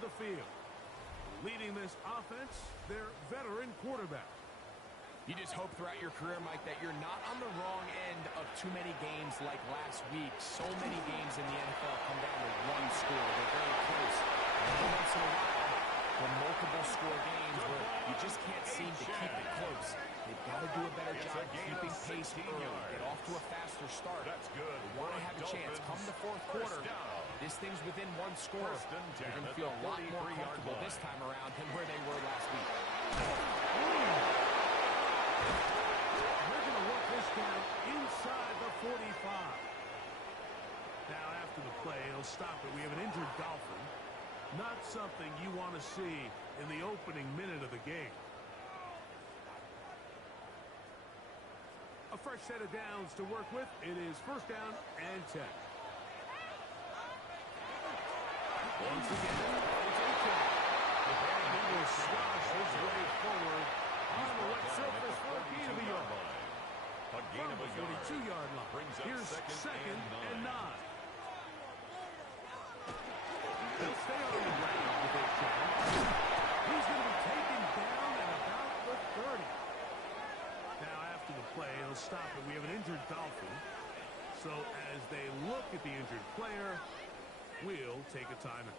onto the field. Leading this offense, their veteran quarterback. You just hope throughout your career, Mike, that you're not on the wrong end of too many games like last week. So many games in the NFL come down to one score. They're very close. Every once in a while, the multiple score games where you just can't seem to keep it close. They've got to do a better job keeping pace early, get off to a faster start. That's good. They want to have a chance. Come the fourth quarter, this thing's within one score. They're going to feel a lot more comfortable this time around than where they were last week. They're going to work this down inside the 45. Now after the play, he'll stop it. We have an injured Dolphin. Not something you want to see in the opening minute of the game. A fresh set of downs to work with. It is first down and 10. Once again, it's A-Chain. And he will swash his way forward on the wet surface for a gain of a yard. A gain of a From the 42-yard line. Brings up Here's second and 9. He'll stay on the ground with A-Chain. He's going to be taken down at about the 30. Now after the play, he'll stop it. We have an injured Dolphin. So as they look at the injured player, we'll take a timeout.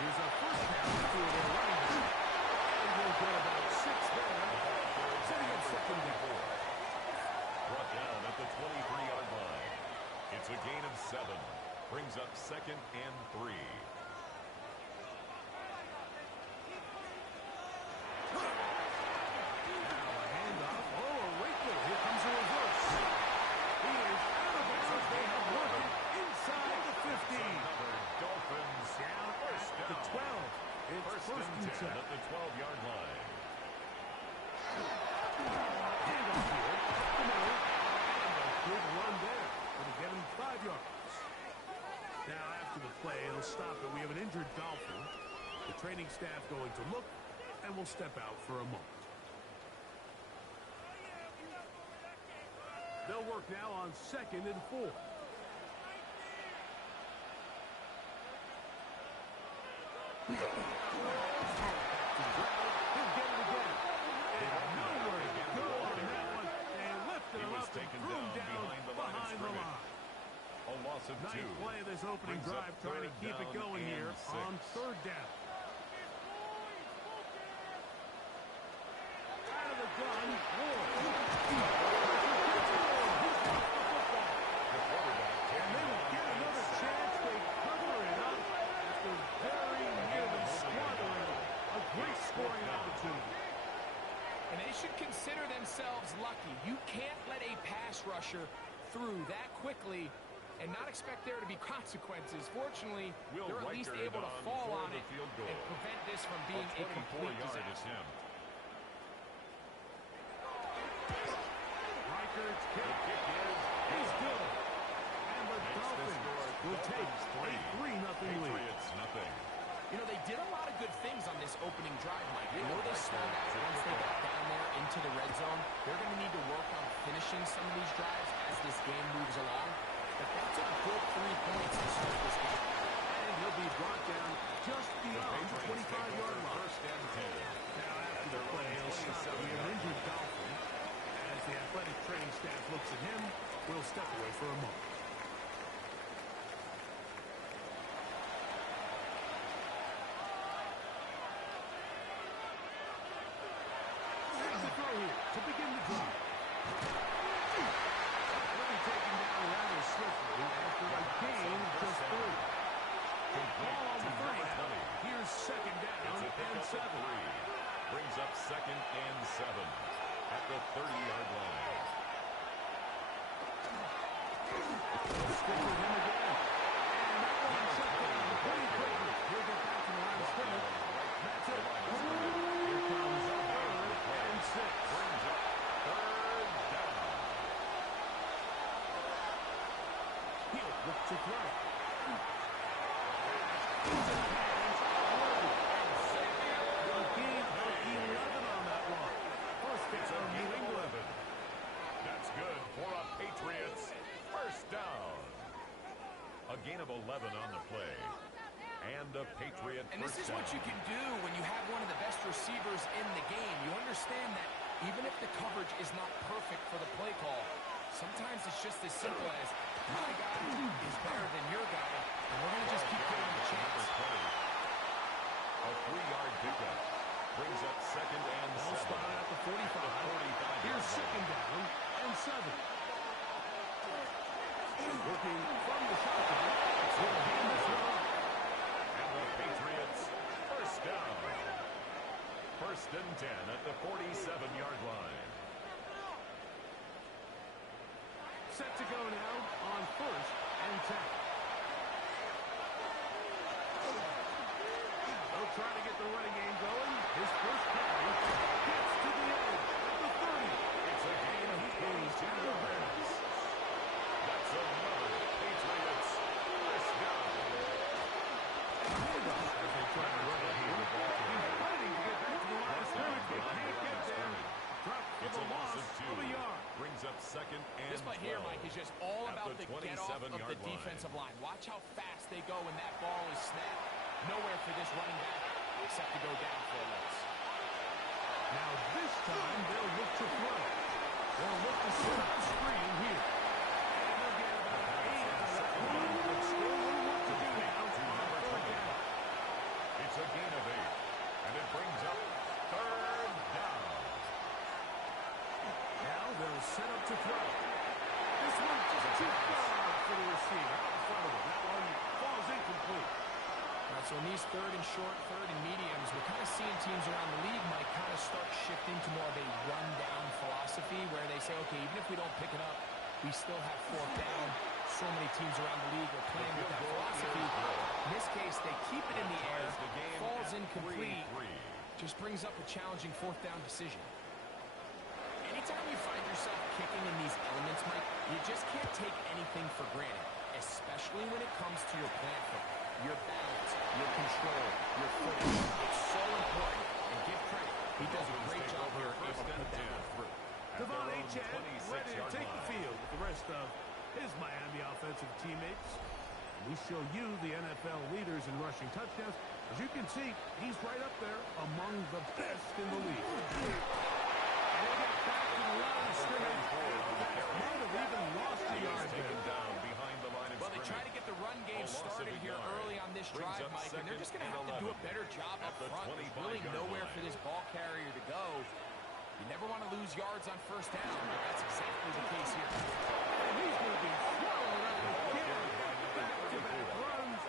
Here's our first down for the running back. And we'll get about 6 there. Setting up second and 4. Brought down at the 23-yard line. It's a gain of 7. Brings up second and 3. First and 10 at the 12-yard line. Handoff here. Up the middle. And a good run there. It'll get him 5 yards. Now after the play, he'll stop it. We have an injured Dolphin. The training staff going to look, and we'll step out for a moment. They'll work now on second and 4. A loss of 2. Nice play of this opening drive, trying to keep it going here on third down. Out of the gun, Ward. And they will get another chance. They cover it up after very nearly squandering a great scoring opportunity. And they should consider themselves lucky. You can't let a pass rusher through that quickly and not expect there to be consequences. Fortunately, they're at least able to fall on it and prevent this from being a complete disaster. Reichard's kick is good. And the Dolphins will take a 3-0 lead. You know, they did a lot of good things on this opening drive, Mike. I know they slowed out once they got down there into the red zone. They're going to need to work on finishing some of these drives as this game moves along. But that's a good 3 points to start this game. And he'll be brought down just beyond the 25-yard line. First and 10. Now after the play, he'll stop. We have an injured Dolphin. As the athletic training staff looks at him, we'll step away for a moment. Here's the throw here to begin the drive. He'll be taken down rather swiftly after a gain of just 3. Ball on the 30. Here's second down and 7. Brings up second and 7 at the 30-yard line. Stick with him again. And that one shut down pretty quickly. He'll get back to the line of scrimmage. That's it. Here comes third and 6. Brings up third down. He'll look to throw. A gain of 11 on that one. First down. 11 on the play. And a Patriot And this first is what down. you can do when you have one of the best receivers in the game. You understand that even if the coverage is not perfect for the play call, sometimes it's just as simple as my guy is better than your guy, and we're going to just keep giving him a chance. A 3-yard pickup brings up second and Ball 7. spotted at the 45. Here's second down and 7. Looking from the shotgun. Will hand this one off. And the Patriots first down. First and 10 at the 47-yard line. Set to go now on first and 10. They'll try to get the running game going. His first carry gets to the edge at the 30. It's a gain of 22 yards. That's another Patriots first down. As they try to run it here. He's fighting to get back to the line of scrimmage, but can't get there. Drop for It's the a loss of 2. a yard. Brings up second and This play here, 12. Mike, is just all At about the the get-off of the 27-yard line. defensive line. Watch how fast they go when that ball is snapped. Nowhere for this running back except to go down for a loss. Now this time they'll look to throw. They'll look to set up the screen here. And they'll get about 8 out of that one, but still a little work to do now on third down. It's a gain of 8. And it brings up third down. Now they'll set up to throw. This one just too far for the receiver. Out in front of him. That one falls incomplete. All right, so in these third and short, third and mediums, we're kind of seeing teams around the league, Mike, kind of start shifting to more of a run-down philosophy where they say, okay, even if we don't pick it up, we still have fourth down. So many teams around the league are playing with that philosophy. In this case, they keep it in the air, falls incomplete, just brings up a challenging fourth down decision. Anytime you find yourself kicking in these elements, Mike, you just can't take anything for granted, especially when it comes to your planting, your balance, your control, your footing. It's so important, and give credit. He does a great job here able to put that one through. Devon Achane ready to take the field with the rest of his Miami offensive teammates. We show you the NFL leaders in rushing touchdowns. As you can see, he's right up there among the best in the league. And they get back to the line of scrimmage. Might have even lost a yard Taken there. down behind the line of Well, they try scrimmage. to get the run game A loss of started a here yard. early on this Brings drive, up Mike, and they're just going to second have to do a and better 11 job at up the front. There's really 25-yard nowhere line. for this ball carrier to go. You never want to lose yards on first down, but that's exactly the case here. And he's going to be swallowed up again. Back-to-back runs.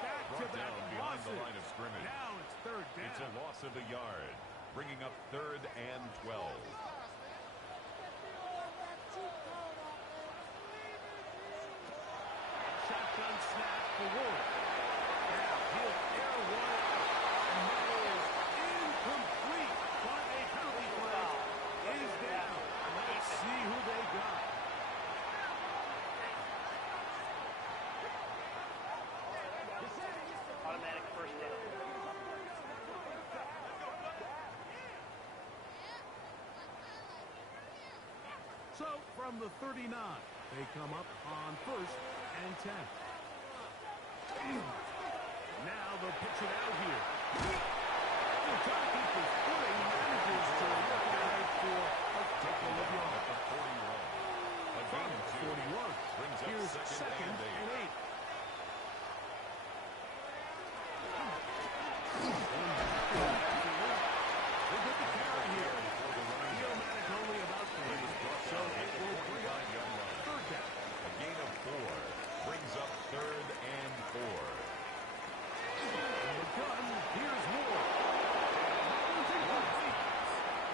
Back-to-back Down behind the losses. line of scrimmage. Now it's third down. It's a loss of a yard, bringing up third and 12. Shotgun snap for Ward. Now he'll air one out, and that is incomplete. But a penalty flag is down. Let's see who they got. Automatic first down. So from the 39, they come up on first and 10. Now they'll pitch it out here. They're trying to keep his footing. Manages to look ahead for a couple of yards. At the 41. A From gain of 2. 41. Brings up Here's second and 8. 8. They get the carry here. Theomatic only about 3. So it will bring up third down. A gain of 4 brings up third and 4. The gun, here's Ward.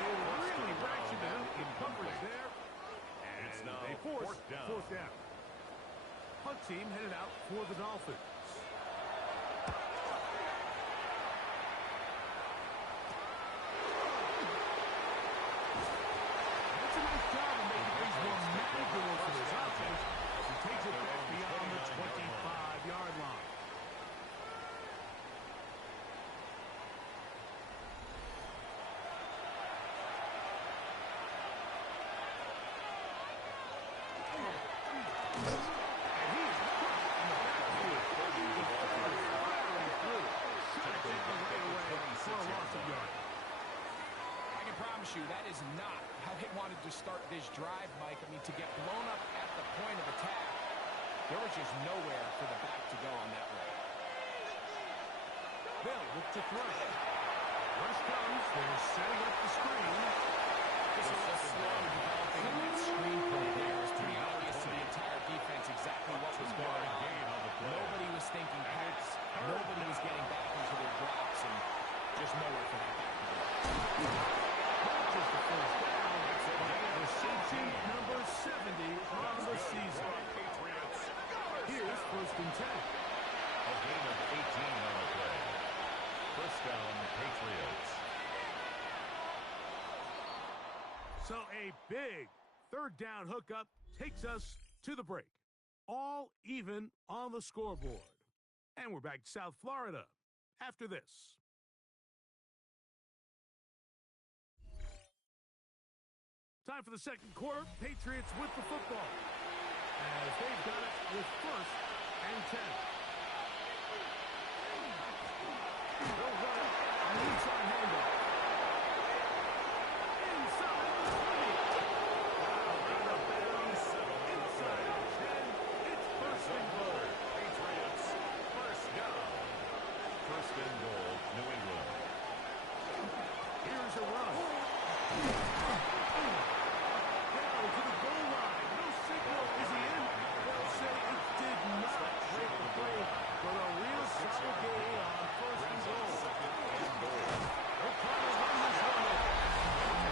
They really ratcheted up in coverage there. And It's now they force fourth down. fourth down. Punt team headed out for the Dolphins. That's a nice job of making things more manageable for his offense as he takes it back beyond the 25-yard line. And he is crushed in the backfield. not how they wanted to start this drive, Mike. I mean, to get blown up at the point of attack, there was just nowhere for the back to go on that one. They'll look to throw. Rush comes. They're setting up the screen. This is a slow developing in that screen play there. It's pretty obvious to the entire defense exactly what was going on. Nobody was thinking pass. Nobody was getting back into their drops, and just nowhere for that back to go. Not just the first down. Reception number 70 on the season. Here's first and 10. A gain of 18 on the play. First down, Patriots. So a big third down hookup takes us to the break. All even on the scoreboard. And we're back to South Florida after this. Time for the second quarter. Patriots with the football, as they've got it with first and 10. They'll run it on the inside handle. Inside the 20. Out of bounds. Inside the 10. It's first and goal. Patriots, first down. First and goal, New England. Here's a run. Down to the goal line. No signal. Is he in? They'll say it did not break the play, but a real solid gain on first and goal. They're trying to run this one in.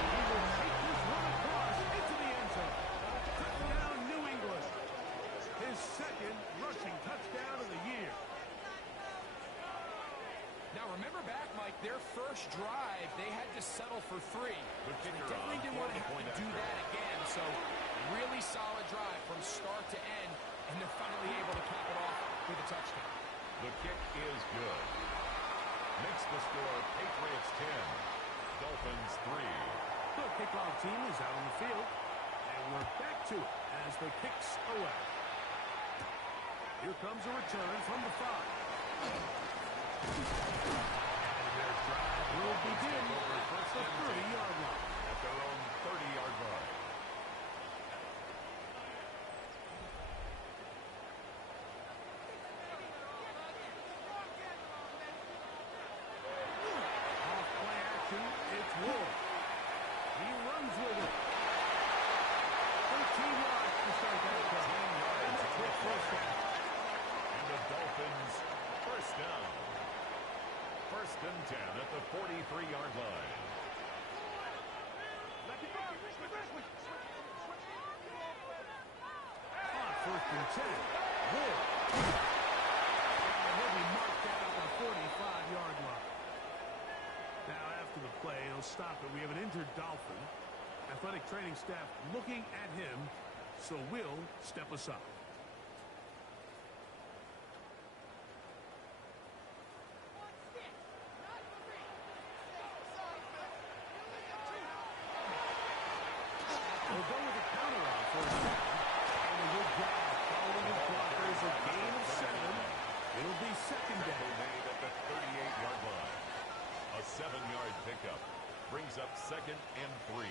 He will take this one across into the end zone. Touchdown, New England. His second rushing touchdown of the year. Now, remember back, Mike, their first drive, they had to settle for 3. They definitely didn't want to have to do that again. So, really solid drive from start to end, and they're finally able to cap it off with a touchdown. The kick is good. Makes the score Patriots 10, Dolphins 3. The kickoff team is out on the field, and we're back to it as the kicks away. Here comes a return from the 5. And their drive will begin at the 30-yard line. At their own 30-yard line. Off play action, it's Wolf. He runs with it. 13 yards to start that drive. And that's with first down. And the Dolphins, first down. First and 10 at the 43-yard line. On first and 10, Wolf. And he'll be marked down at the 45-yard line. Now, after the play, he'll stop it. We have an injured Dolphin. Athletic training staff looking at him, so we'll step aside. We'll go with the counter on first down. And a good job following his blockers. A gain of 7. It'll be second down. Made at the 38-yard line. A 7-yard pickup brings up second and 3.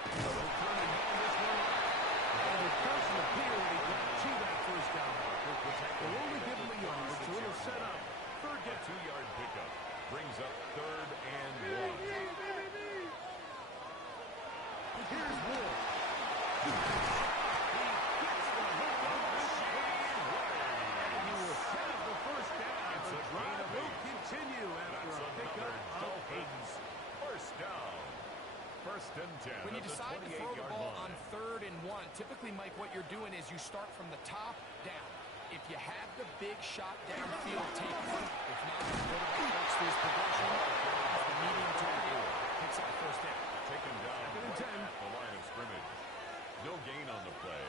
They'll turn and hand this one out. And it doesn't appear that he got to that first down. They'll only give him a yard, so it'll set up third A down. 2-yard pickup brings up third and 1. Here's Wolf. He gets the hook up and he will set up the first down. It's The a drive gain of will 8. continue after That's a pickup another of 8. Dolphins first down. First and 10 When you at the decide to throw the 28-yard ball on line. third and 1, typically, Mike, what you're doing is you start from the top down. If you have the big shot downfield, take one. If not, the quarterback works through his progression as the medium target picks up the first down. Taken down Second and 10. at the line of scrimmage. No gain on the play.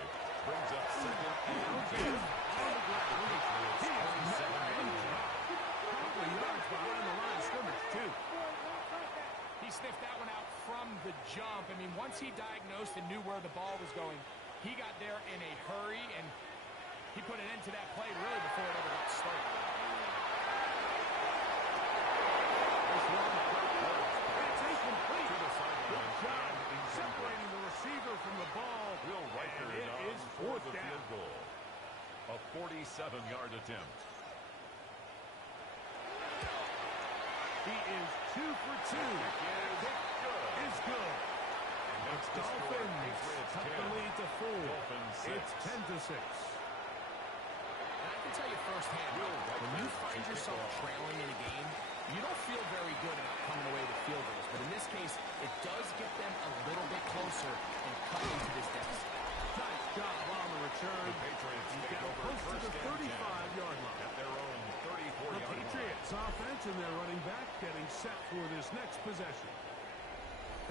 Brings up second and 10. On the ground. He is met by injury. Couple of yards behind the line of scrimmage, too. He sniffed that one out from the jump. I mean, once he diagnosed and knew where the ball was going, he got there in a hurry, and he put an end to that play really before it ever got started. This one, it's a 7-yard attempt. He is 2 for 2. Kick is good. It's Dolphins cut the lead to 4. It's 10-6. And I can tell you firsthand, when you find yourself trailing in a game, you don't feel very good about coming away with field goals. But in this case, it does get them a little bit closer and cut into this deficit. Nice job on the return. The Patriots He's take down over close to the first and 35-yard line. at their own The 34-yard line. Patriots offense and their running back getting set for this next possession.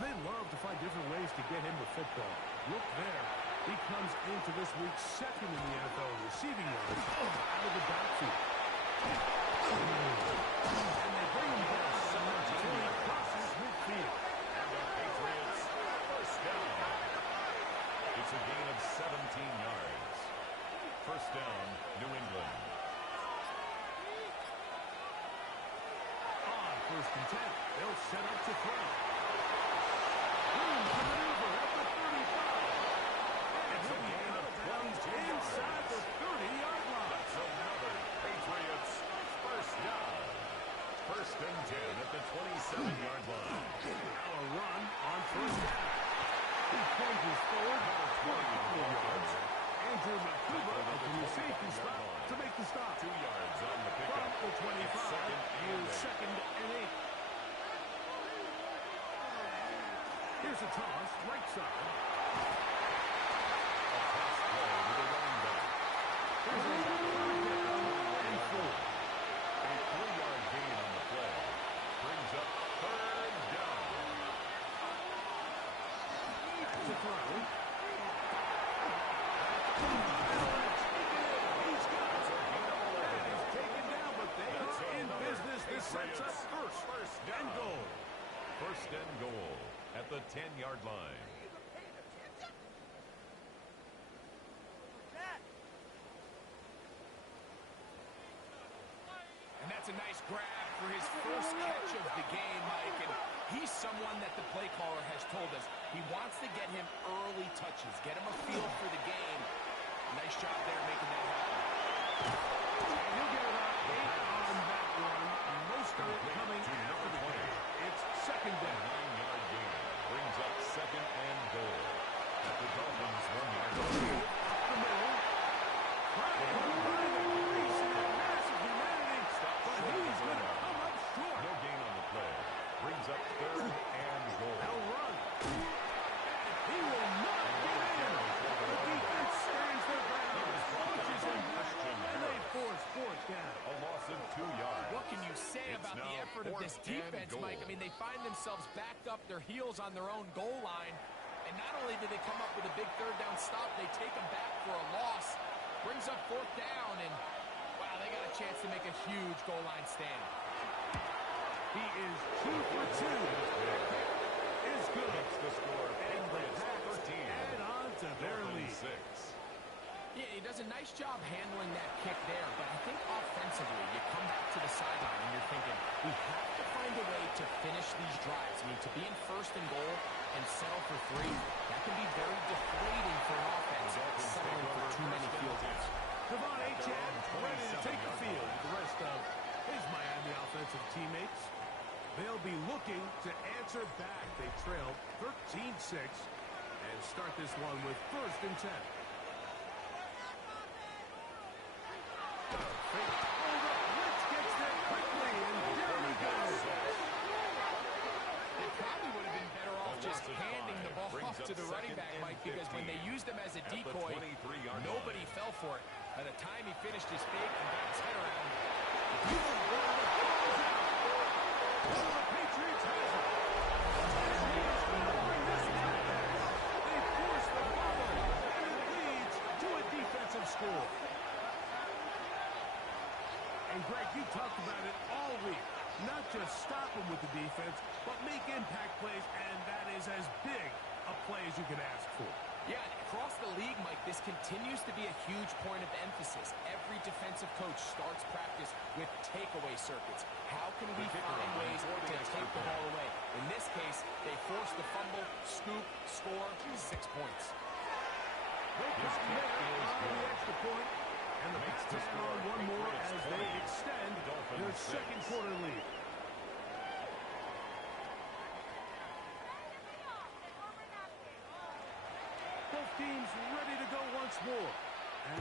And they love to find different ways to get him the football. Look there. He comes into this week's second in the NFL receiving yards out of the backfield. And they bring him back until he crosses midfield. And the Patriots first down. It's a gain of 17 yards. First down, New England. On first and 10, they'll set up to throw. Room to maneuver at the 35. And he'll be out of bounds inside the 30-yard line. That's another Patriots first down. First and 10 at the 27-yard line. Now a run on first down. He plunges forward 24 yards. Andrew Makuba up in the safety spot to make the stop. 2 yards on the From pickup. the 25, It's second and 8. Here's a toss, right side. A pass play to the running back. Here's a third down and 4. A 3-yard gain on the play. Brings up third down. To throw. He's got it. And he's taken down, but they are in business. This sets up first and goal. First and goal at the 10-yard line. And that's a nice grab for his first catch of the game, Mike. And he's someone that the play caller has told us he wants to get him early touches, get him a feel for the game. Nice job there making that happen. And he'll get about 8 on that one. Most of it coming after the play. It's second A down. 9-yard gain brings up second and goal at the Dolphins' 1-yard line. Up the middle. Trying to find the crease in that massive humanity. But he's going to come up short. No gain on the play. Brings up third and goal. They'll run. And he will not get in. The defense stands their ground. Punches him back. And they force fourth down. A loss of 2 yards. What can you say It's about the now effort of this fourth and defense, goal. Mike? I mean, they find themselves backed up, their heels on their own goal line. And not only do they come up with a big third down stop, they take them back for a loss. Brings up fourth down, and, wow, they got a chance to make a huge goal line stand. He is 2 for 2. Is good. Makes the score And the Patriots Pats 13. add on to their Dolphins lead. 6. Yeah, he does a nice job handling that kick there, but I think offensively, you come back to the sideline and you're thinking, we have to find a way to finish these drives. I mean, to be in first and goal and settle for 3, that can be very deflating for an offense, settling for too many field goals. Devon Achane ready to take the field with the rest of his Miami offensive teammates. They'll be looking to answer back. They trailed 13-6 and start this one with first and 10. Fake hold up. Blitz gets there quickly, and there he goes. They probably would have been better off just handing the ball off to the running back, Mike, because when they used him as a At the decoy, 23-yard nobody line. fell for it. By the time he finished his fake and got his head around, The Patriots has it. And he's going to bring this one back. They force the fumble, and it leads to a defensive score. And Greg, you talked about it all week. Not just stop them with the defense, but make impact plays, and that is as big a play as you can ask for. yeah, across the league, Mike, this continues to be a huge point of emphasis. Every defensive coach starts practice with takeaway circuits. How can we find ways to take the ball away? In this case, they force the fumble, scoop, score, 6 points. No problem there on the extra point. And the makes Pats the add score on one more Patriots as 20, they extend their Dolphins 6. second quarter lead. Both teams ready to go once more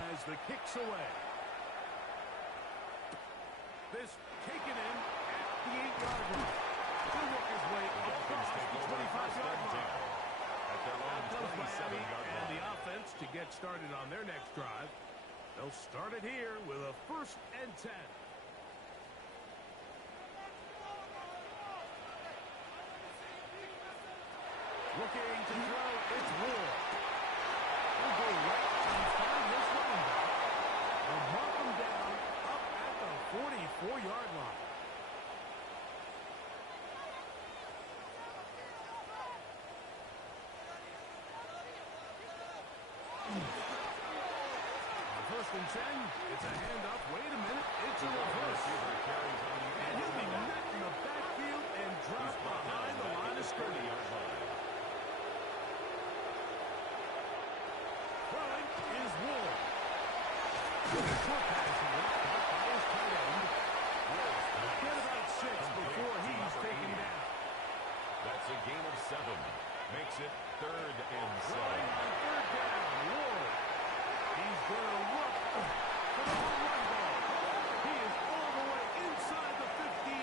as the kick's away. This taken in at the 8-yard line. He'll work his way across the 25-yard line. At their own Out comes Miami 27-yard and line. the offense to get started on their next drive. They'll start it here with a 1st and 10. Looking to throw, it's Ward. He'll go right and find his running back. They'll mark him down up at the 44-yard line. First and 10. It's a handoff. Wait a minute. It's a reverse. And he'll be met in the backfield and dropped behind the line of scrimmage. Throwing is Ward. Short pass and left out by his tight end. Get about 6 before he's taken down. That's a gain of 7. Makes it 3rd and 7. Running on 3rd down. Ward. He's going to look for the home run ball. He is all the way inside the 15.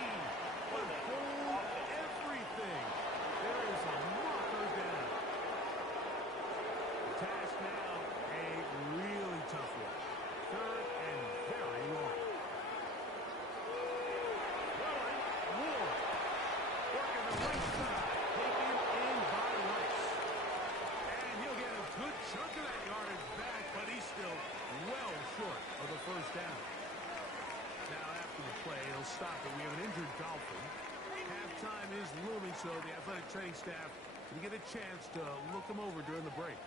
But hold everything. There is a marker down. The task now, a really tough one. 3rd and very long. Throwing, Ward. Working the right side. Taken in by Rice. And he'll get a good chunk of that yardage back, but he's still well short of the 1st down. Now, after the play, he'll stop it. We have an injured Dolphin. Halftime is looming, so the athletic training staff can get a chance to look him over during the break.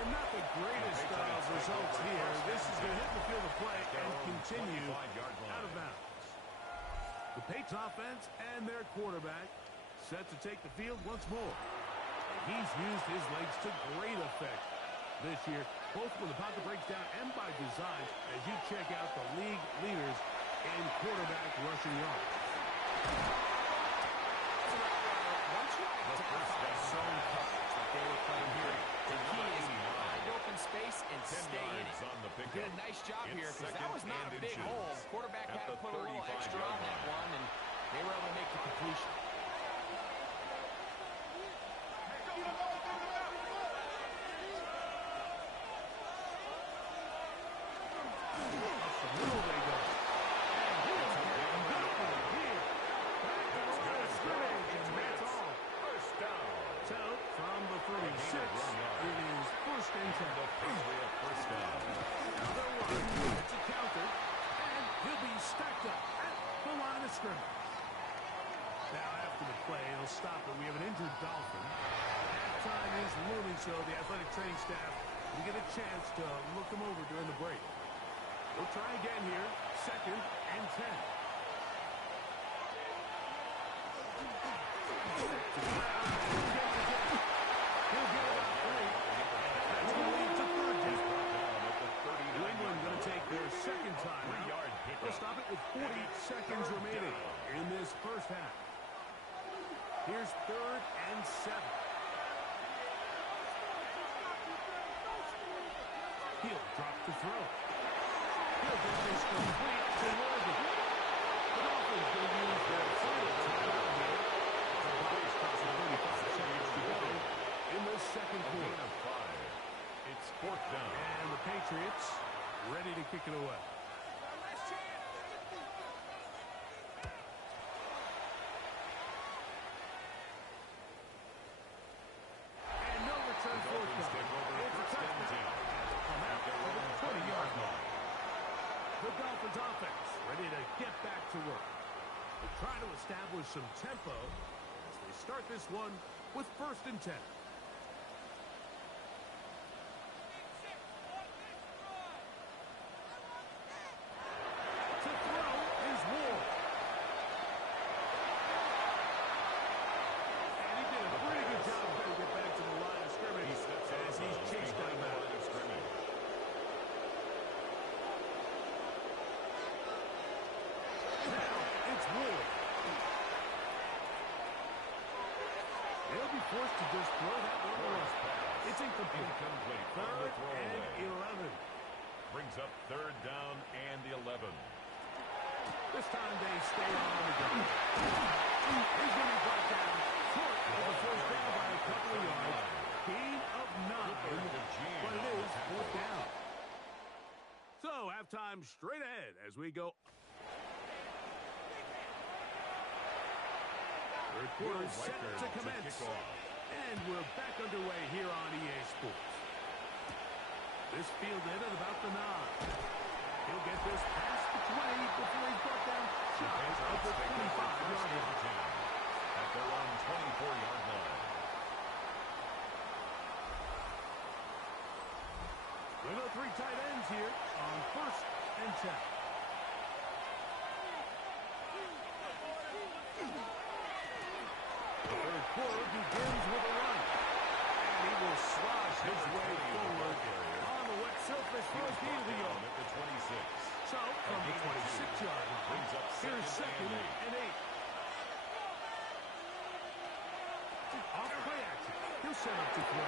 And not the greatest of results here. This is going to hit the field of play and continue out of bounds. The Patriots offense and their quarterback set to take the field once more. He's used his legs to great effect this year, both when the pocket breaks down and by design, as you check out the league leaders in quarterback rushing yards. Once you identify zone coverage like they were playing here, the key is find open space and stay in it. Did a nice job here because that was not a big hole. Quarterback had to put a little extra on that one, and they were able to make the completion. Stop it. We have an injured Dolphin. Halftime is looming, so the athletic training staff will get a chance to look them over during the break. We'll try again here. 2nd and 10. He'll get about 3. That's going to lead to 3rd down. New England going to take their 2nd time out. They'll stop it with 40 seconds remaining in this 1st half. Here's 3rd and 7. He'll drop the throw. He'll get this complete to Morgan. The Dolphins going to use their final timeout here. The Bucs crossing 35 seconds to go in the 2nd quarter. It's 4th down. And the Patriots ready to kick it away. Offense ready to get back to work. They try to establish some tempo as they start this one with 1st and 10. To throw is Ward. And he did a pretty good job trying to get back to forced to just throw that one away. It's incomplete. Incomplete. Third and 11. Brings up third down and 11. This time they stay on the ground. He's going to be brought down short of the first down by a couple of yards. Gain of 9, but it is fourth down. So halftime straight ahead as we go. Third quarter set to commence. And we're back underway here on EA Sports. This fielded at about the 9. He'll get this past the 20 before he's brought down shy of the 25-yard line. At their own 24-yard line. We've got 3 tight ends here on first and 10. The third quarter begins with a run. And he will slosh his way forward on the wet surface for a gain of the yard. At the 26. So, from the 26-yard line, Brings up here's second and 8. Off play action. He'll set up to throw.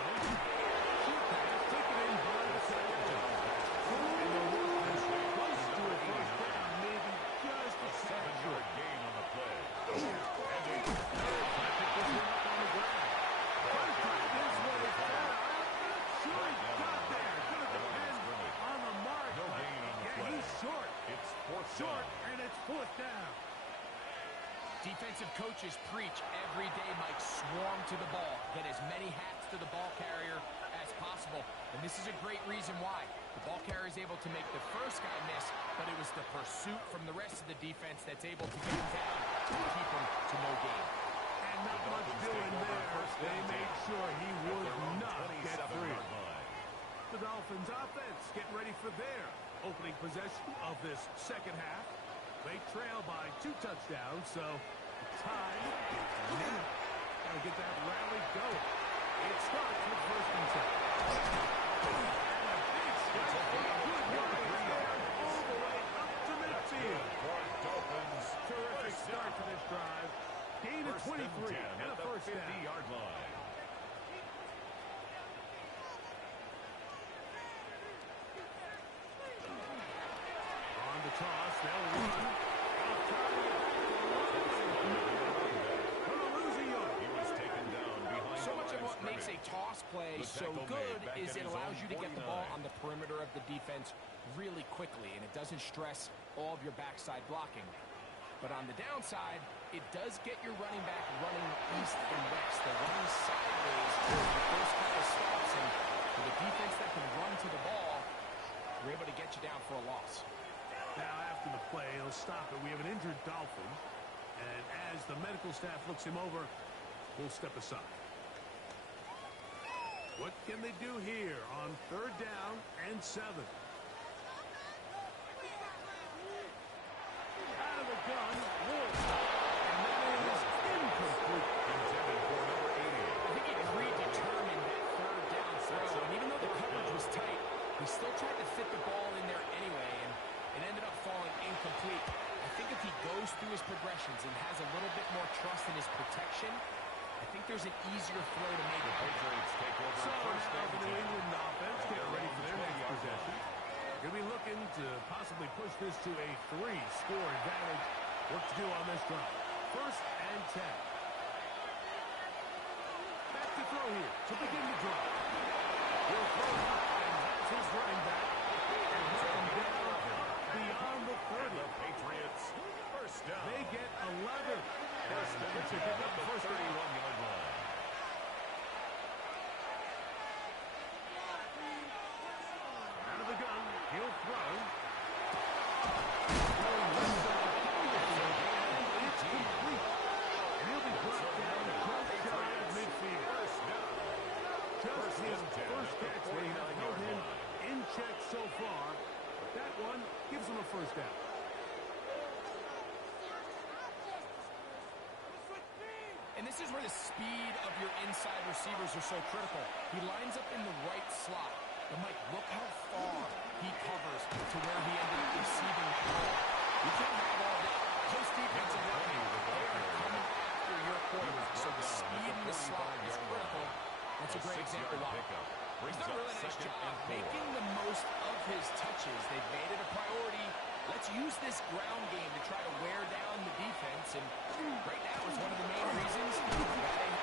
Short pass taken in by the second down. And the work is close to a first down, maybe just a 7-yard gain on the play. Short, and it's fourth down. Defensive coaches preach every day, Mike, swarm to the ball. Get as many hats to the ball carrier as possible. And this is a great reason why. The ball carrier is able to make the first guy miss, but it was the pursuit from the rest of the defense that's able to get him down to keep him to no gain. And not much doing there. They made sure he would not get free. The Dolphins offense getting ready for their opening possession of this second half. They trail by 2 touchdowns, so time is now. Got to get that rally going. It starts with first and 10. And a big strike. Good yardage there all the way up to midfield. Terrific start to this drive. Gain of 23 and a first down. 50-yard line. Toss, they'll run. He was taken down behind So the much of line what makes a toss play The so tackle good made back is at it his allows own you to get the ball 49. on the perimeter of the defense really quickly, and it doesn't stress all of your backside blocking. But on the downside, it does get your running back running east and west. They're running sideways for the first couple steps, and for the defense that can run to the ball, we're able to get you down for a loss. Now, after the play, he'll stop it. We have an injured Dolphin. And as the medical staff looks him over, we'll step aside. What can they do here on third down and 7? Out of the gun, Wolf. And that is incomplete. Intended for number 80. I think he predetermined that third down throw, and even though the coverage was tight, he still tried to fit the ball in there anyway, and it ended up falling incomplete. I think if he goes through his progressions and has a little bit more trust in his protection, I think there's an easier throw to make. The Patriots take over So first now and the New 10. England offense getting ready for their next possession. Going to be looking to possibly push this to a 3-score advantage. What to do on this drive? First and 10. Back to throw here to begin the drive. He'll throw it up, and that's his running back. And taken down beyond the 30. The Patriots first down. They get 11. First and 10 pick up at the the first down. 31-yard line. Out of the gun, he'll throw. It's complete. And he'll be brought down just shy of midfield. Just his first catch. They have held him in check so far. But that one gives him a first down. And this is where the speed of your inside receivers are so critical. He lines up in the right slot. But, Mike, look how far he covers to where he ended up receiving that ball. You can't have all that. Close defensive line. They are coming after your quarterback. So the speed in the slot is critical. That's a great example. Pickup. He's Brings done a up really nice second job and 4. making the most of his touches. They've made it a priority. Let's use this ground game to try to wear down the defense. And right now is one of the main reasons that they have the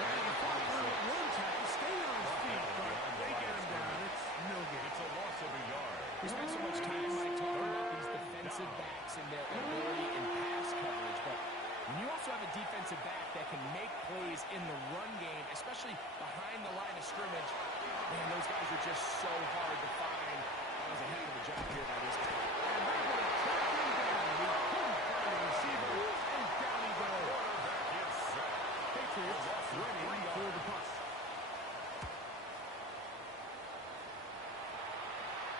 And he fought through it one tackle, stayed on his feet, but they get him down. It's no good. It's a loss of a yard. We spend so much time, Mike, talking about these defensive backs and their ability in pass coverage, but when you also have a defensive back that can make plays in the run game, especially behind the line of scrimmage, man, those guys are just so hard to find. That was a heck of a job here by this team. And they're going to track him down. He couldn't find a receiver, and down he goes. Quarterback is set. Patriots ready for the punt.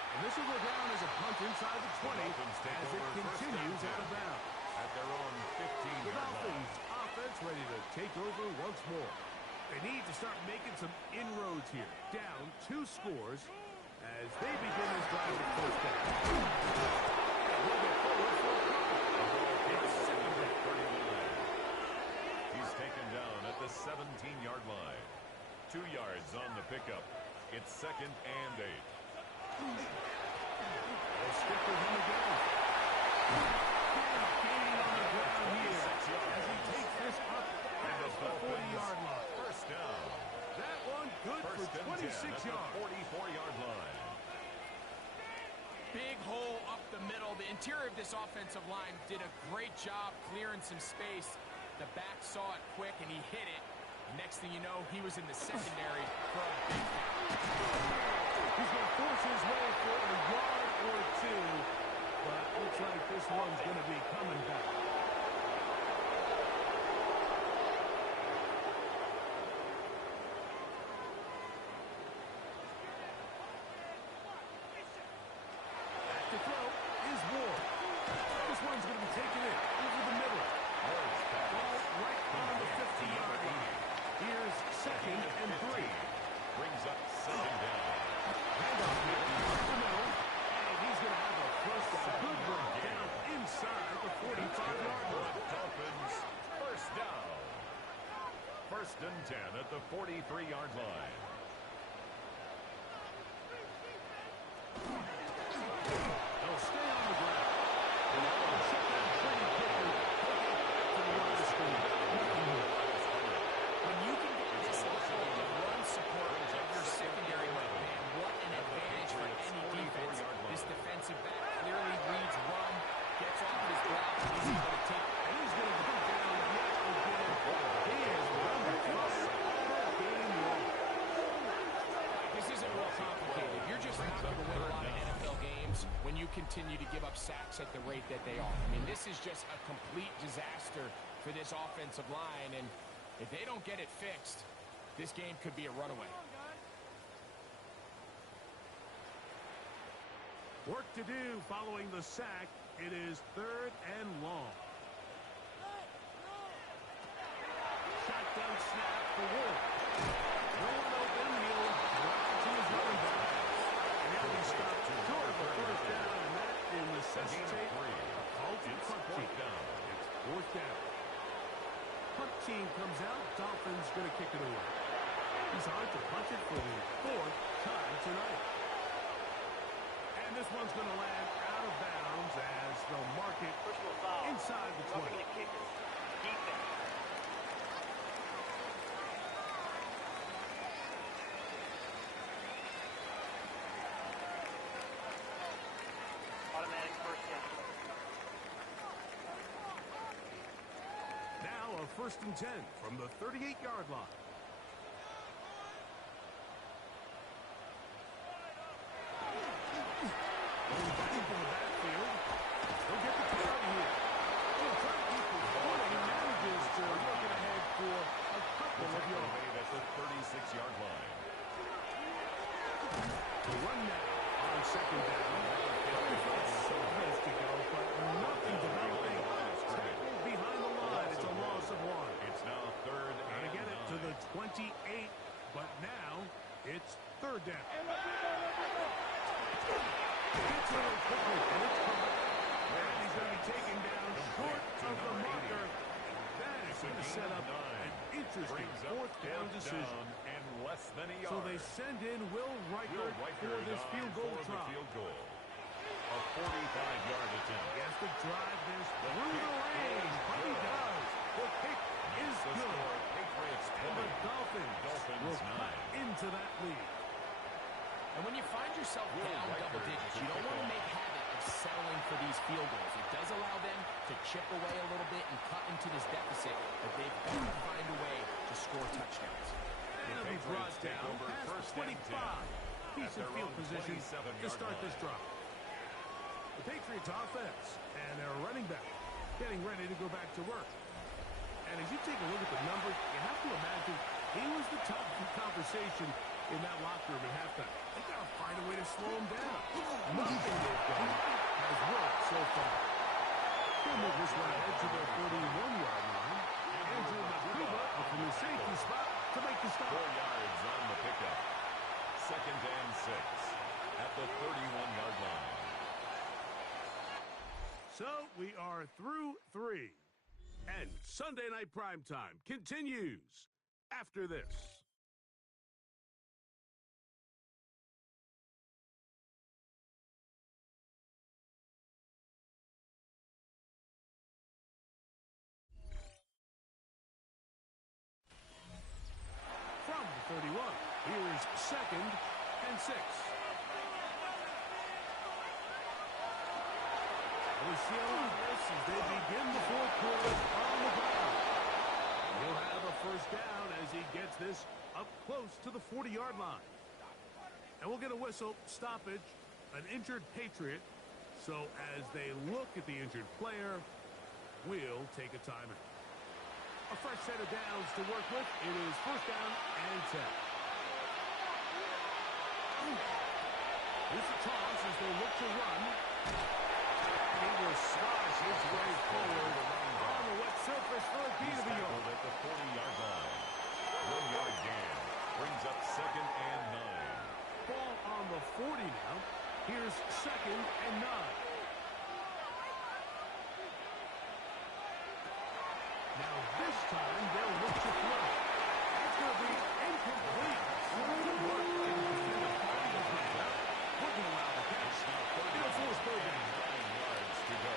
And this will go down as a punt inside the 20 as it continues out of bounds. At their own The 15-yard line. Dolphins offense ready to take over once more. They need to start making some inroads here. Down 2 scores as they begin this drive at first down. We'll get forward for a punt. It's second down. 39. He's taken down at the 17-yard line. 2 yards on the pickup. It's second and 8. They'll stick with him again. Gaining on the ground here as he takes this up past the 40-yard line. First down. That one good First for and 10 26 at the yards. 44-yard line. Big hole up the middle. The interior of this offensive line did a great job clearing some space. The back saw it quick, and he hit it. Next thing you know, he was in the secondary for a big down. He's going to force his way for a yard or 2, but looks like this one's going to be coming back. Back to throw is Ward. This one's going to be taken in over the middle. Ball right on the 50-yard line. Here's second and 3. Brings up second down. Handoff here up the middle, and he's going to have a first good run down inside the 45-yard line. Dolphins first down. First and 10 at the 43-yard line. They'll stay on the ground. And that one shut down pretty quickly. To the line of scrimmage. Nothing more. When you can get this level of run support of your secondary line, man, what an advantage for any defense. This defensive back clearly reads run, gets off his block, and he's able to take. And he's going to go down yet again. He is running fire all game long. This isn't real complicated. You're just not going to win a lot of NFL games when you continue to give up sacks at the rate that they are. I mean, this is just a complete disaster for this offensive line, and if they don't get it fixed, this game could be a runaway. Work to do following the sack. It is 3rd and long. Shotgun snap for Ward. No one open. He'll drop it to his running back. And he'll be stopped short of a first down, and that will necessitate a call to punt team. It's 4th down. Punt team comes out. Dolphins going to kick it away. He's on to punt it for the 4th time tonight. And this one's going to land out of bounds as they'll mark it inside the 20. Automatic first down. Now a 1st and 10 from the 38-yard line. Going back into the backfield. He'll get the carry here. He'll try to keep his foot. He manages to look ahead for a couple of yards. Made at the 36-yard line. The run now on 2nd down. 35 seconds to go, but nothing developing. Tackle behind the line. It's a loss of 1. It's now 3rd Trying and to get it to 9. the 28, but now it's 3rd down. Gets a little quickly, and it's caught. And he's going to be taken down short of the marker. That is going to set up an Interesting. Brings up Fourth down decision. and less than a So yard. they send in Will Reichert for this field goal for the try. field goal. A 45-yard attempt. He has to drive this through the range, but he does. The kick is The good. score, Patriots And the 20. Dolphins will 9. cut into that lead. And when you find yourself Will down double Reichert digits, to you don't kick want to off. make habit of settling for these field goals. It does allow them to chip away a little bit and cut into this deficit, but they've got to find a way to score touchdowns. And he'll be brought Patriots take down over past first the and 25. 10 Decent at their field own position 27-yard to start line. this drive. The Patriots offense and their running back getting ready to go back to work. And as you take a look at the numbers, you have to imagine he was the top conversation in that locker room at halftime. They got to find a way to slow him down. Nothing they've done has worked so far. He'll move this one ahead to the 41-yard line. Andrew Makuba up from the safety spot to make the stop. 4 yards on the pickup. Second and 6 at the 31-yard line. So we are through 3. And Sunday Night Primetime continues after this. From the 31, here's second and 6. We see a lot of this as they begin the fourth quarter on the ground. He'll have a first down as he gets this up close to the 40-yard line. And we'll get a whistle, stoppage, an injured Patriot. So as they look at the injured player, we'll take a timeout. A fresh set of downs to work with. It is first down and 10. Here's the toss as they look to run. He will slash his way forward on the wet surface for a gain of a yard. At the 40-yard line. 1-yard gain brings up second and 9. Ball on the 40 now. Here's second and 9. Now this time they'll look to throw. It's going to be incomplete. Good work. Wouldn't allow the catch. It'll force third down. 9 yards to go.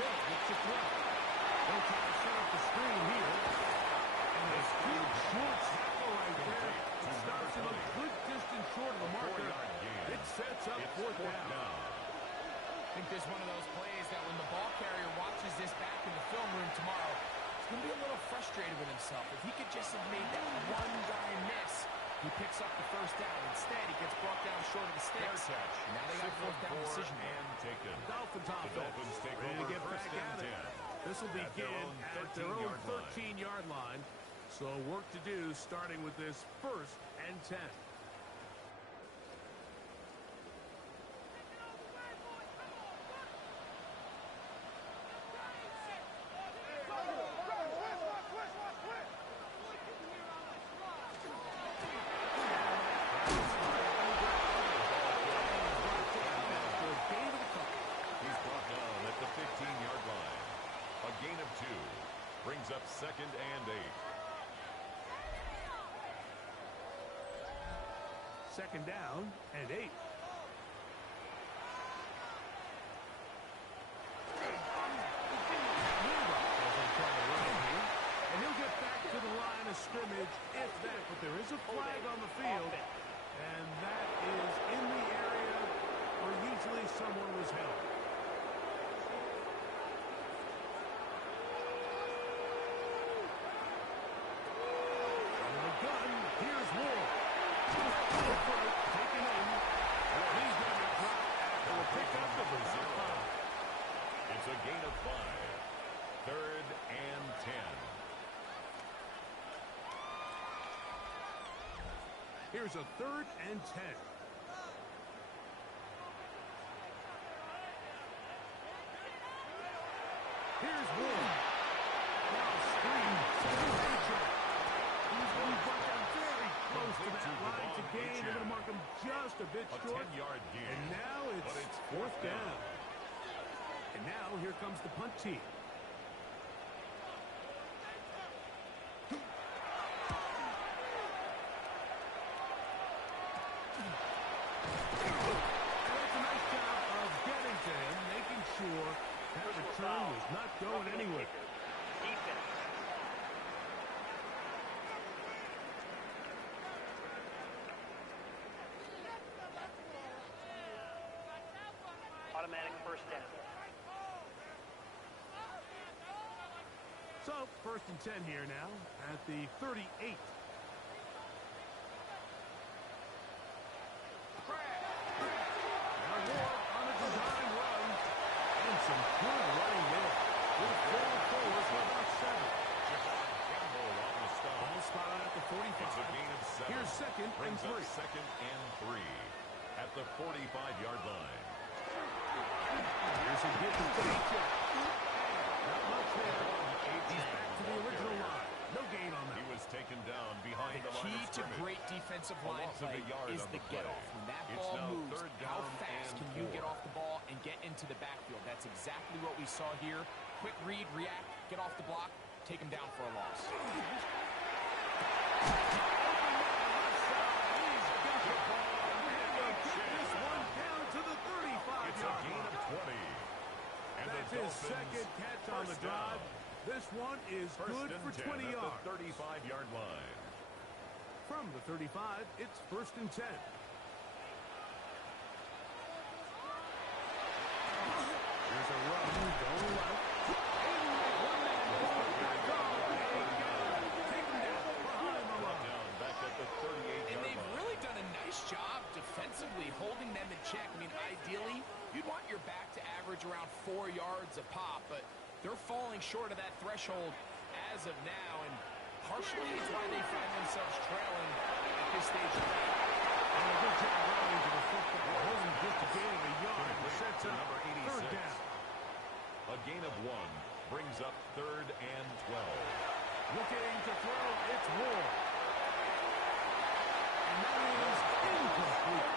Hill looks to throw. They'll try to set up the screen here. And this good short tackle right there stops him a good distance short of the marker. 4-yard gain. It sets up It's fourth down. I think there's one of those plays that when the ball carrier watches this back in the film room tomorrow, he's going to be a little frustrated with himself. If he could just have made that one guy miss, he picks up the first down. Instead, he gets brought down short of the Fair sticks. catch. And now they got a fourth down 6 decision. and taken. Dolphins The offense Dolphins take ready to over get first back and at it. 10. This will At their begin own at their own 13-yard line. 13-yard line. So work to do starting with this first and 10. He's brought down at the 15-yard line. A gain of 2 brings up second and 8. Second down and 8. And he'll get back to the line of scrimmage if that, but there is a flag on the field, and that is in the area where usually someone was held. From the gun, here's Ward. Taken in. He's going to be dropped after a pickup of the 5. It's a gain of 5. Third and 10. Here's a third and 10. Here's Ward. Now screen. He's going to be brought down very close to that line to gain. They're going to mark him just a bit A short. 10-yard gain. And now But it's fourth down. And now here comes the punt team. going anywhere. Defense. Automatic first down. So, 1st and 10 here now at the 38. Now Ward on a design run. And some good running there. With forward for about 7. Campbell on the stop. Ball spotted at the 45. It's a gain of 7. Here's 2nd and Brings 3. up 2nd and 3 at the 45-yard line. Here's a gift to H.J. Not much there. He's back to the original line. No gain on that. He was taken down behind the line Key of to scrimmage. great defensive A line loss of play a yard is on the the get play. off. When that It's ball now moves, 3rd how down fast and can you 4. get off the ball and get into the backfield? That's exactly what we saw here. Quick read, react, get off the block, take him down for a loss. It's a gain of 20. And That's the his Dolphins 2nd catch on the first drive. down. This one is good First for and 10 20 at yards. the 35-yard line. From the 35, it's 1st and 10. Here's a run going left. Back at the 38-yard And they've line. really done a nice job defensively holding them in check. I mean, ideally, you'd want your back to average around 4 yards a pop, but they're falling short of that threshold as of now, and partially it's why they find themselves trailing at this stage of the game. And a good job running to the football. Holding just a gain of a yard. Sets up Number 86. 3rd down. A gain of 1 brings up 3rd and 12. Looking to throw, it's Ward. And that is incomplete.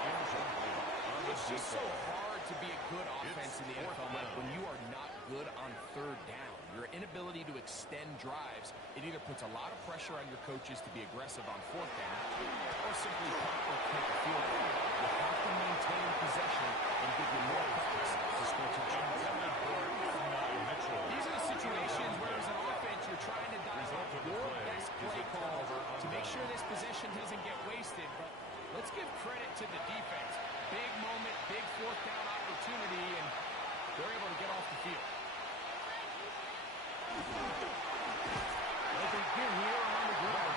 It's just so hard to be a good offense in the fourth NFL, Mike, down. when you are not good on 3rd down. Your inability to extend drives, it either puts a lot of pressure on your coaches to be aggressive on 4th down or simply punt or kick the field goal. You have to maintain possession and give you more practice to score touchdowns. These are the situations where as an offense you're trying to dial up your best play call to make sure this possession doesn't get wasted. But let's give credit to the defense. Big moment, big 4th down opportunity, and they're able to get off the field. They'll begin here on the ground.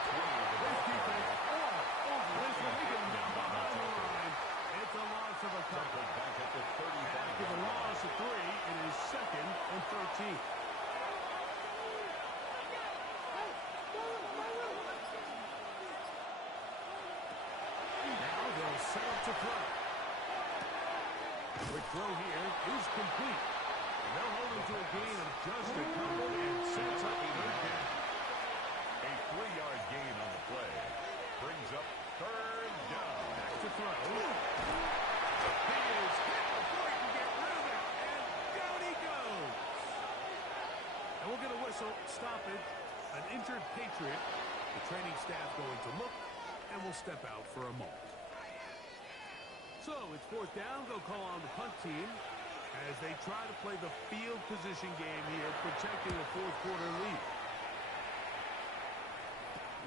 This defense all over this one. They get him down behind the line. It's a loss of a couple. Back at the 35. After the loss of 3, it is 2nd and 13. Now they'll set up to throw. The throw here is complete. And they'll hold him to a gain of just a couple and sets up 3rd down. A 3-yard gain on the play brings up 3rd down. Back to throw. He is hit before he can get rid of it. And down he goes. And we'll get a whistle. Stop it. An injured Patriot. The training staff going to look, and we'll step out for a moment. So it's 4th down. They'll call on the punt team as they try to play the field position game here, protecting a 4th quarter lead.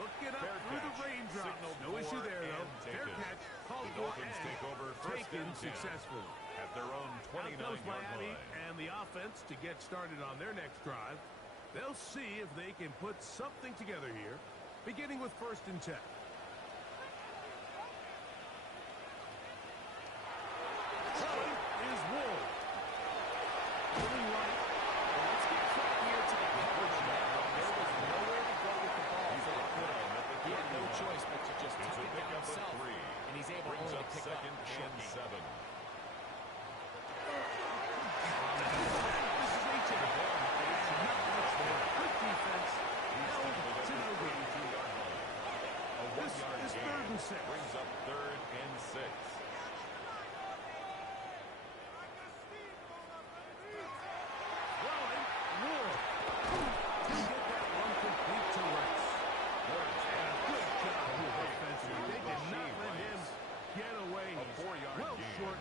Looking up through the raindrops. No issue there, though. Fair catch, called The for Dolphins and take over 1st taken and 10 successfully. at their own Out goes 29-yard Miami line. and the offense to get started on their next drive. They'll see if they can put something together here, beginning with 1st and 10. Throwing is Ward. Moving right. Well, let's get credit here to the coverage man. There was nowhere to go with the ball for the quarterback. He had no choice but to just tuck it down himself, and he's able Brings only up to pick up 2nd a short and gain. 7. This is H.A. Not much there. Good defense. Held to no gain. A This 1-yard is gain 3rd and 6. brings up 3rd and 6. Throwing, Ward. To get that one complete to Rex. And a good job here offensively. They did not let him get away. A He's 4-yard well gain short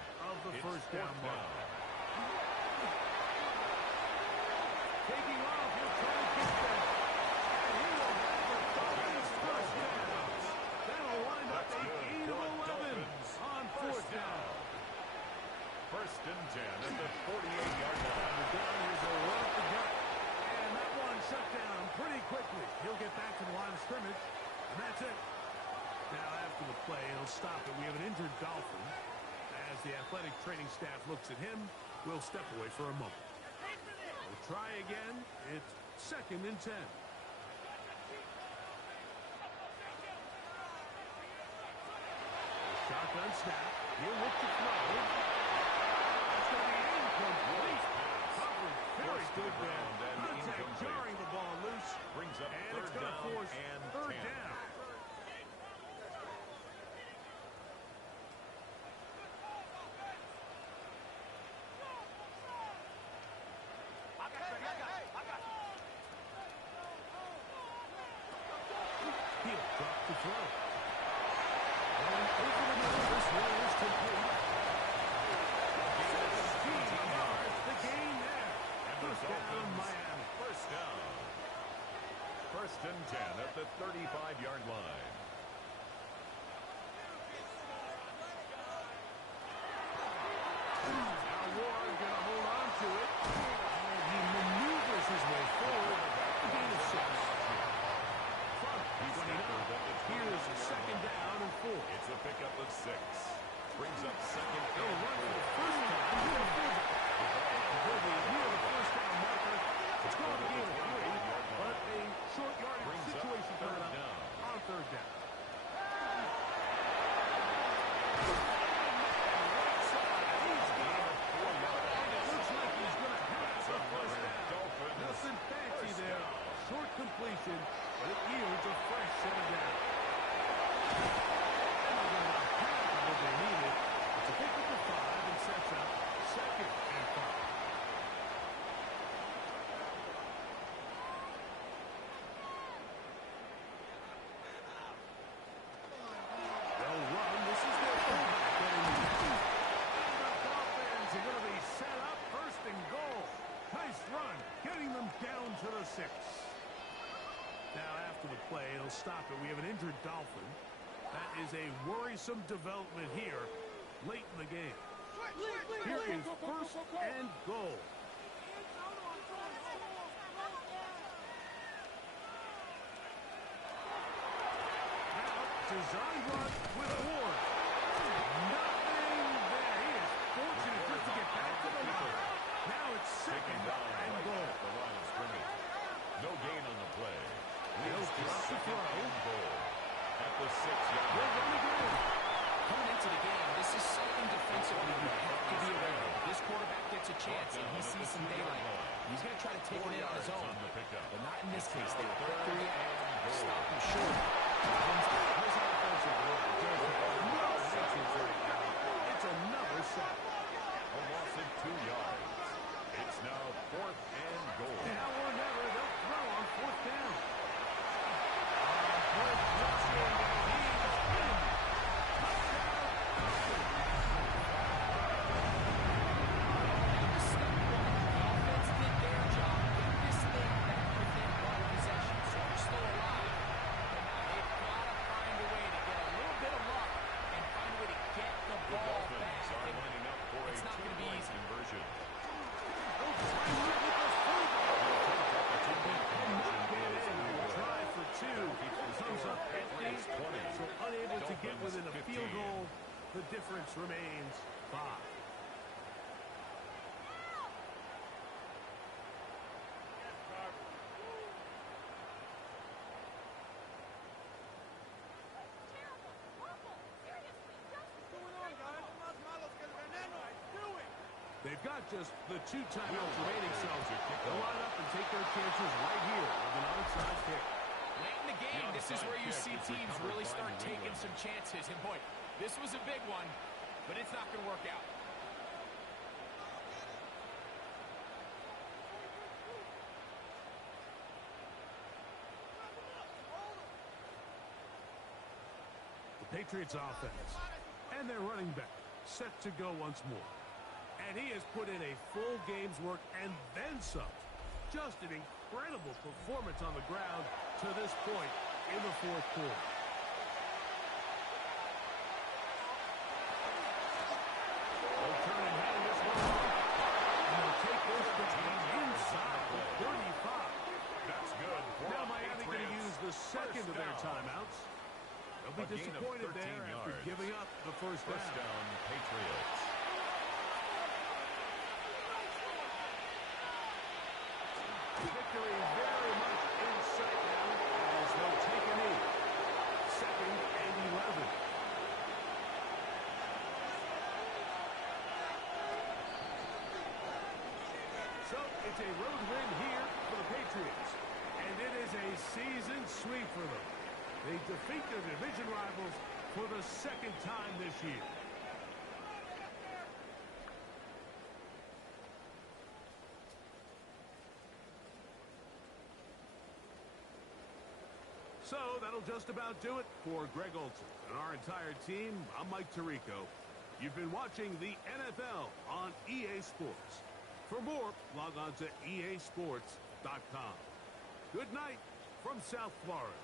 that's it. Now, after the play, he'll stop it. We have an injured Dolphin. As the athletic training staff looks at him, we'll step away for a moment. We'll try again. It's 2nd and 10. Shotgun snap. He'll look to throw. It's going to be incomplete. Coverage very good there. Contact jarring the ball loose. Brings up And it's 3rd going to down force and 3rd 10. down. He'll drop the throw. And over the middle, this one is complete. 17 yards, the gain there. And the First down, Dolphins, Miami. first down. 1st and 10 at the 35-yard line. Now Ward going to hold on to it. And he maneuvers his way forward. The gain of 6. From 29. Here's 2nd down and 4. It's a pickup of 6. Brings up 2nd They'll and run for 4. the first time. Will be near the first down marker. It's going to be a 3, but a short yardage Brings up situation coming 3rd up down. on 3rd down. Looks like he's going to have the first down. Nothing fancy there. Short completion, but it yields a fresh set of downs. And they're going to have what they needed. It's a pickup of 5 and sets up 2nd and 5. They'll run. This is their fullback getting the down. And the Dolphins are going to be set up 1st and goal. Nice run, getting them down to the 6. Now, after the play, he'll stop it. We have an injured Dolphin. That is a worrisome development here late in the game. Here is 1st and goal. Now, design run with Ward. Nothing there. He is fortunate just to get back to the line. Now it's 2nd and goal. At the line of scrimmage. No gain on the play. He'll Leads to drop the 2nd throw. and goal. At the 6-yard They'll line. run again. Coming into the game, this is something defensively you have to be aware of. This quarterback gets a chance and he sees some daylight. He's going to try to take it in on his own. On the pickup. But not in this case. They were quick to 3rd react. and goal. Stop him short. This offensive line just has no answers right now. It's another sack. A loss of 2 yards. It's now 4th and goal. Now or never, they'll throw on 4th down. Good rushing, and he's in. Touchdown, Dolphins. Step 1. The offense did their job. Get this thing back within 1 possession. So you're still alive. But now they've got to find a way to get a little bit of luck and find a way to get the The ball Dolphins back. are And lining up for a it's not going to be 2-point easy. conversion. They'll try and run with the fullback. Cannot get in. Try for 2. Comes up empty. So unable to get within a field goal. The difference remains 5. They've got just the 2 timeouts remaining, so they'll line up and take their chances right here with an onside kick. Late in the game, this is where you see teams really start taking some chances. And boy, this was a big one, but it's not going to work out. The Patriots offense and their running back set to go once more. And he has put in a full game's work and then some. Just an incredible performance on the ground to this point in the 4th quarter. They'll turn and hand this one off. And they'll take this down inside the 35. That's good. Now Miami going to use the second of their timeouts. They'll be A gain of disappointed 13 there after yards. giving up the first First down. down, Patriots. Victory very much in sight now as they'll take a knee. 2nd and 11. So it's a road win here for the Patriots. And it is a season sweep for them. They defeat their division rivals for the 2nd time this year. So that'll just about do it for Greg Olsen and our entire team. I'm Mike Tirico. You've been watching the NFL on EA Sports. For more, log on to easports.com. Good night from South Florida.